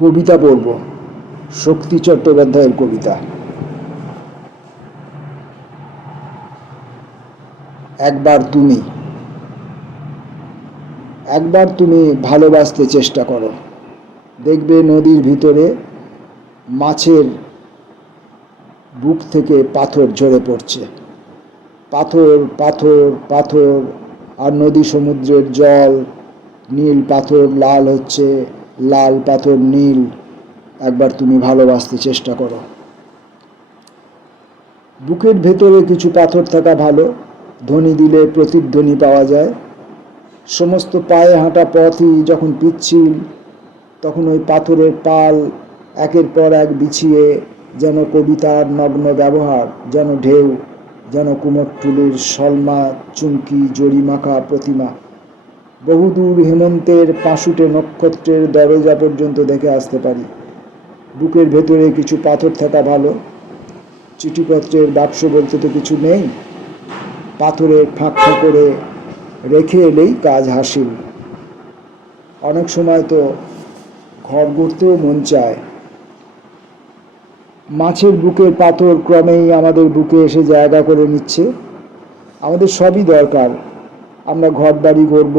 কবিতা পড়ব, শক্তি চট্টোপাধ্যায়ের কবিতা। একবার তুমি। একবার তুমি ভালোবাসতে চেষ্টা করো, দেখবে নদীর ভিতরে মাছের বুক থেকে পাথর ঝরে পড়ছে। পাথর পাথর পাথর, আর নদী সমুদ্রের জল, নীল পাথর লাল হচ্ছে, লাল পাথর নীল। একবার তুমি ভালোবাসতে চেষ্টা করো। বুকের ভেতরে কিছু পাথর থাকা ভালো, ধ্বনি দিলে প্রতিধ্বনি পাওয়া যায়। সমস্ত পায়ে হাঁটা পথই যখন পিচ্ছিল, তখন ওই পাথরের পাল একের পর এক বিছিয়ে যেন কবিতার নগ্ন ব্যবহার, যেন ঢেউ, যেন কুমোরটুলির সলমা চুমকি জরিমাখা প্রতিমা। বহুদূর হেমন্তের পাশুটে নক্ষত্রের দরজা পর্যন্ত দেখে আসতে পারি। বুকের ভেতরে কিছু পাথর থাকা ভালো। চিঠিপত্রের বাক্স বলতে তো কিছু নেই, পাথরের ফাঁক করে রেখে এলেই কাজ হাসিল। অনেক সময় তো ঘর গড়তেও মন চায়। মাছের বুকের পাথর ক্রমেই আমাদের বুকে এসে জায়গা করে নিচ্ছে। আমাদের সবই দরকার। আমরা ঘর বাড়ি গড়ব,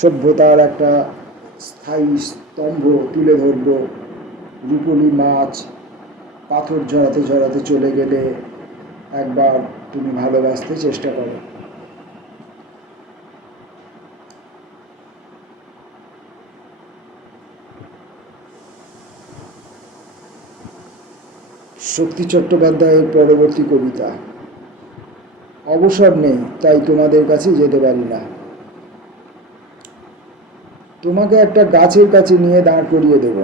সভ্যতার একটা স্থায়ী স্তম্ভ তুলে ধরব। রূপলি মাছ পাথর ঝরাতে ঝরাতে চলে গেলে একবার তুমি ভালোবাসতে চেষ্টা করো। শক্তি চট্টোপাধ্যায়ের পরবর্তী কবিতা। অবসর নেই, তাই তোমাদের কাছে যেতে পারি না। তোমাকে একটা গাছের কাছে নিয়ে দাঁড় করিয়ে দেব।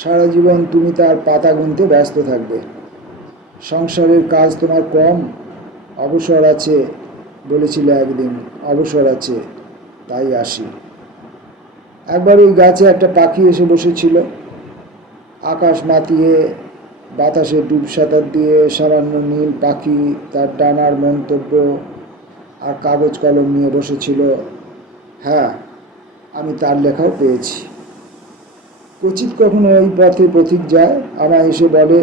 সারা জীবন তুমি তার পাতা গুনতে ব্যস্ত থাকবে। সংসারের কাজ তোমার কম, অবসর আছে বলেছিলে একদিন, অবসর আছে তাই আসি। একবার ওই গাছে একটা পাখি এসে বসেছিল। আকাশ মাতিয়ে বাতাসে ডুব সাঁতার দিয়ে সামান্য নীল পাখি তার ডানার মন্তব্য আর কাগজ কলম নিয়ে বসেছিল। হ্যাঁ, আমি তার লেখাও পেয়েছি। ক্বচিৎ কখনো ওই পথে পথিক যায়, আমায় এসে বলে,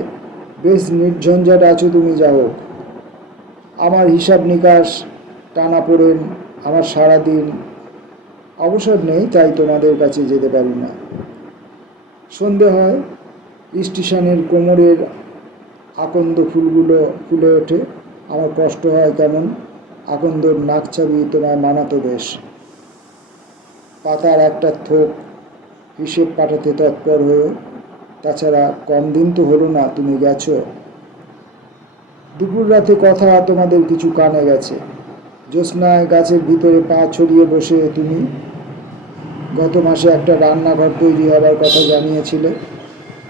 বেশ নির্ঝঞ্ঝাট আছো তুমি, যাও। আমার হিসাব নিকাশ টানাপোড়েন, আমার সারাদিন। অবসর নেই, তাই তোমাদের কাছে যেতে পারি না। সন্ধে হয়, স্টেশনের কোমরের আকন্দ ফুলগুলো ফুলে ওঠে। আমার কষ্ট হয় কেমন, আকন্দর নাকছাবি তোমায় মানাতো বেশ। পাতার একটা থোক হিসেব পাঠাতে তৎপর হয়েও, তাছাড়া কম দিন তো হলো না তুমি গেছো। দুপুর রাতে কথা তোমাদের কিছু কানে গেছে। জ্যোৎস্নায় গাছের ভিতরে পা ছড়িয়ে বসে তুমি গত মাসে একটা রান্নাঘর তৈরি হবার কথা জানিয়েছিলে।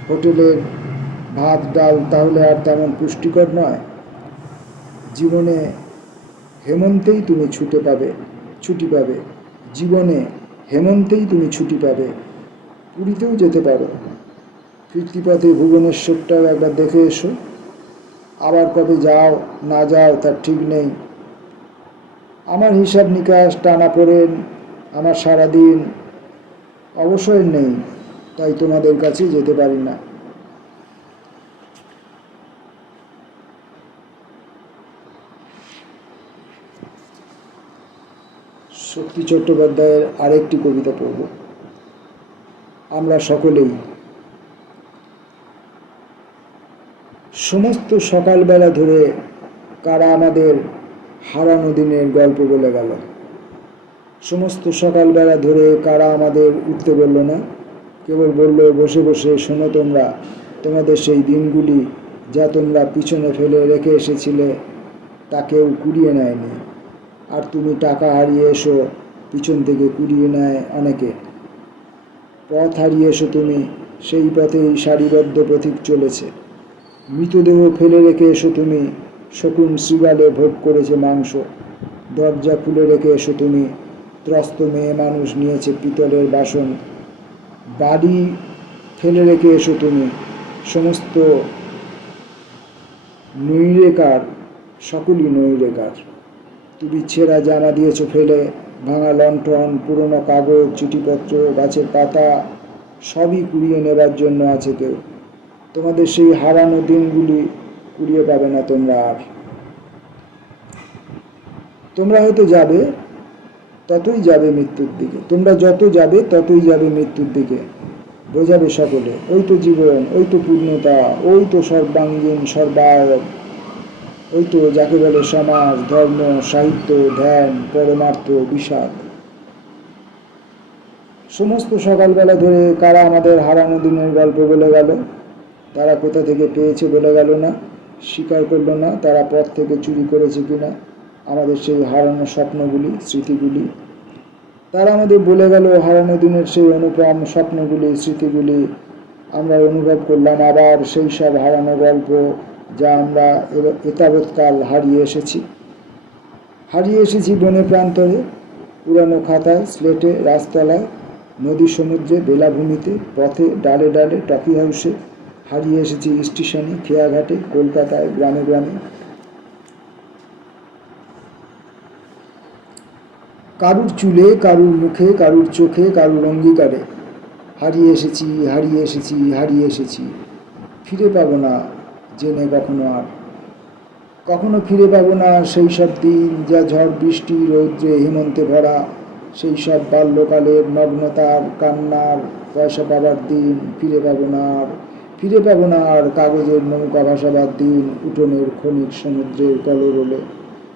হোটেলের ভাত ডাল তাহলে আর তেমন পুষ্টিকর নয়। জীবনে হেমন্তেই তুমি ছুটি পাবে। জীবনে হেমন্তেই তুমি ছুটি পাবে। পুরীতেও যেতে পারো। ফিরতি পথে ভুবনেশ্বরটাও একবার দেখে এসো। আবার কবে যাও না যাও তার ঠিক নেই। আমার হিসাব নিকাশ টানাপোড়েন, আমার সারাদিন। অবসর নেই, তাই তোমাদের কাছে যেতে পারি না। শক্তি চট্টোপাধ্যায়ের আরেকটি কবিতা পড়ব, আমরা সকলেই। সমস্ত সকালবেলা ধরে কারা আমাদের হারানো দিনের গল্প বলে গেল। সমস্ত সকালবেলা ধরে কারা আমাদের উঠতে বলল না, কেবল বলল, বসে বসে শোনো তোমরা তোমাদের সেই দিনগুলি যা তোমরা পিছনে ফেলে রেখে এসেছিলে, তা কেউ কুড়িয়ে নেয়নি। আর তুমি টাকা হারিয়ে এসো, পিছন থেকে কুড়িয়ে নেয় অনেকে। পথ হারিয়ে এসো তুমি, সেই পথেই সারিবদ্ধ পথিক চলেছে। মৃতদেহ ফেলে রেখে এসো তুমি, শকুন শৃগালে ভোগ করেছে মাংস। দরজা খুলে রেখে এসো তুমি, ত্রস্ত মেয়ে মানুষ নিয়েছে পিতলের বাসন। বাড়ি ফেলে রেখে এসো তুমি, সমস্ত নৈরেকার, সকলই নৈরেকার। তুমি ছেঁড়া জামা দিয়েছো ফেলে, ভাঙা লণ্ঠন, পুরনো কাগজ, চিঠিপত্র, গাছের পাতা, সবই কুড়িয়ে নেবার জন্য আছে কেউ। তোমাদের সেই হারানো দিনগুলি কুড়িয়ে পাবে না তোমরা আর। তোমরা হয়তো যাবে, ততই যাবে মৃত্যুর দিকে। তোমরা যত যাবে ততই যাবে মৃত্যুর দিকে। বোঝাবে সকলে, ওই তো জীবন, ওই তো পূর্ণতা, ওই তো সর্বাঙ্গীন সর্বায়ব, ওই তো যাকে বলে সমাজ, ধর্ম, সাহিত্য, ধ্যান, পরমার্থ, বিষাদ। সমস্ত সকালবেলা ধরে কারা আমাদের হারানো দিনের গল্প বলে গেল। তারা কোথা থেকে পেয়েছে বলে গেল না, স্বীকার করলো না তারা পথ থেকে চুরি করেছে কিনা আমাদের সেই হারানো স্বপ্নগুলি, স্মৃতিগুলি। তারা আমাদের বলে গেল হারানো দিনের সেই অনুপম স্বপ্নগুলি, স্মৃতিগুলি। আমরা অনুভব করলাম আবার সেই সব হারানো গল্প, যা আমরা এতাবৎকাল হারিয়ে এসেছি। হারিয়ে এসেছি বনে প্রান্তরে, পুরানো খাতায়, স্লেটে, রাজতলায়, নদী সমুদ্রে, বেলাভূমিতে, পথে, ডালে ডালে, টকি হাউসে। হারিয়ে এসেছি স্টেশনে, খেয়াঘাটে, কলকাতায়, গ্রামে গ্রামে। কারুর চুলে, কারুর মুখে, কারুর চোখে, কারুর অঙ্গীকারে। হারিয়ে এসেছি, হারিয়ে এসেছি, হারিয়ে এসেছি। ফিরে পাবো না জেনে কখনো আর। কখনো ফিরে পাবো না সেই সব দিন, যা ঝড় বৃষ্টি রৌদ্রে হেমন্তে ভরা। সেই সব বাল্যকালের নগ্নতার, কান্নার, পয়সা পাবার দিন ফিরে পাবো না আর। ফিরে পাবো না আর কাগজের নৌকা ভাসাবার দিন, উঠোনের ক্ষণিক সমুদ্রের কলরোলে।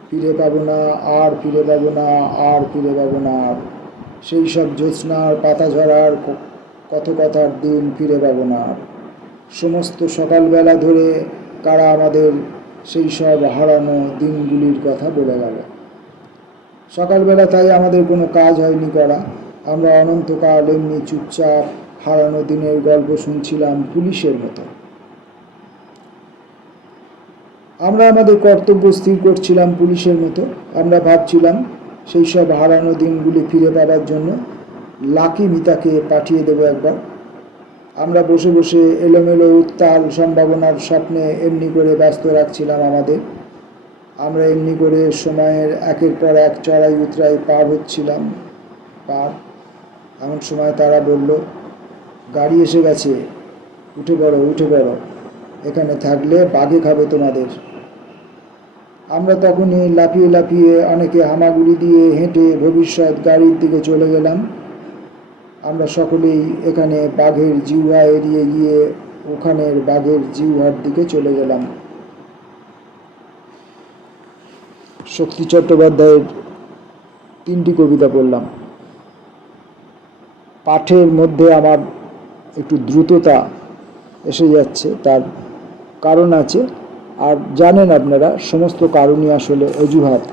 ফিরে পাবো না আর, ফিরে পাবো না আর, ফিরে পাবো না আর। সেই সব জ্যোৎস্নার পাতা ঝরার কথার দিন ফিরে পাবো না আর। সমস্ত সকালবেলা ধরে কারা আমাদের সেই সব হারানো দিনগুলির কথা বলে গেল। সকালবেলা তাই আমাদের কোনো কাজ হয়নি করা। আমরা অনন্তকাল এমনি চুপচাপ হারানো দিনের গল্প শুনছিলাম পুলিশের মতো। আমরা আমাদের কর্তব্য স্থির করছিলাম পুলিশের মতো। আমরা ভাবছিলাম সেই সব হারানো দিনগুলি ফিরে পাবার জন্য লাকি মিতাকে পাঠিয়ে দেবো একবার। আমরা বসে বসে এলোমেলো উত্তাল সম্ভাবনার স্বপ্নে এমনি করে ব্যস্ত রাখছিলাম আমাদের। আমরা এমনি করে সময়ের একের পর এক চড়াই উতরাই পার হচ্ছিলাম। এমন সময় তারা বলল, গাড়ি এসে গেছে, উঠে পড়ো, উঠে পড়ো, এখানে থাকলে বাঘে খাবে তোমাদের। আমরা তখনই লাফিয়ে লাফিয়ে, অনেকে হামাগুড়ি দিয়ে হেঁটে ভবিষ্যৎ গাড়ির দিকে চলে গেলাম। আমরা সকলেই এখানে বাঘের জিহ্বা এড়িয়ে গিয়ে ওখানের বাঘের জিহ্বার দিকে চলে গেলাম। শক্তি চট্টোপাধ্যায়ের 3টি কবিতা পড়লাম। পাঠের মধ্যে আমার একটু দ্রুততা এসে যাচ্ছে, তার কারণ আছে। আর জানেন আপনারা, সমস্ত কারণই আসলে অজুহাত।